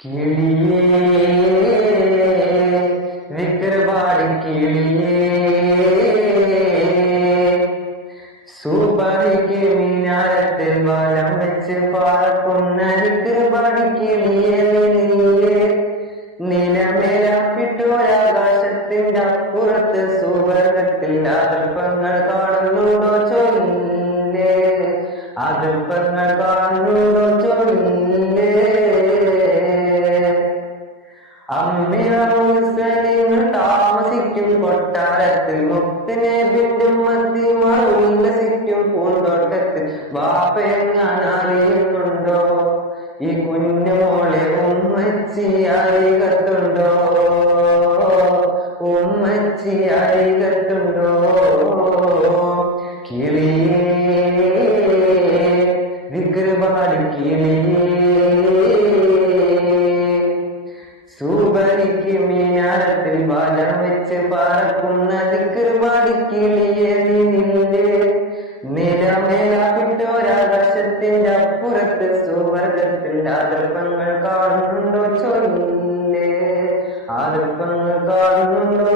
കിളിയേ വിക്രവാടി കിളിയേ സൂപ്പറിക്ക് മിന്നാരത്തിൽ വലം വെച്ച് പാർക്കുന്ന വിക്രവാടി കിളിയേ നിലമേലാപ്പിട്ടോരാകാശത്തിന്റെ അപ്പുറത്ത് സുവർഗത്തിൽ അതിർപ്പങ്ങൾ കാണുന്നുണ്ടോ ചൊല്ലേ, അതിർപ്പങ്ങൾ കാണുന്നുണ്ടോ ചൊല്ലേ. അമ്മികൾ താമസിക്കും കൊട്ടാരത്തിൽ, മുത്തുനബിന്റെ മത്തി മറുല്ലസിക്കും പൂന്തോട്ടത്തിൽ. ബാപ്പയെങ്ങാനറിയുന്നുണ്ടോ ഈ കുഞ്ഞുമോളെ ഉമ്മച്ചിയായി കത്തുണ്ടോ, ഉമ്മച്ചിയായി കത്തുണ്ടോ. കിളിയേ വിക്രവാടി കിളിയേ സൂപരിക്ക് മീനാരത്തിൽ വലം വെച്ച് പറക്കുന്ന വിക്രവാടി കിളിയേ നിന്റെ നിലമേലാപ്പിട്ടോരാകാശത്തിന്റെ അപ്പുറത്ത് സുവർഗത്തിന്റെ അതിർപ്പങ്ങൾ കാണുന്നുണ്ടോ ചൊല്ലേ, അതിർപ്പങ്ങൾ കാണുന്നുണ്ടോ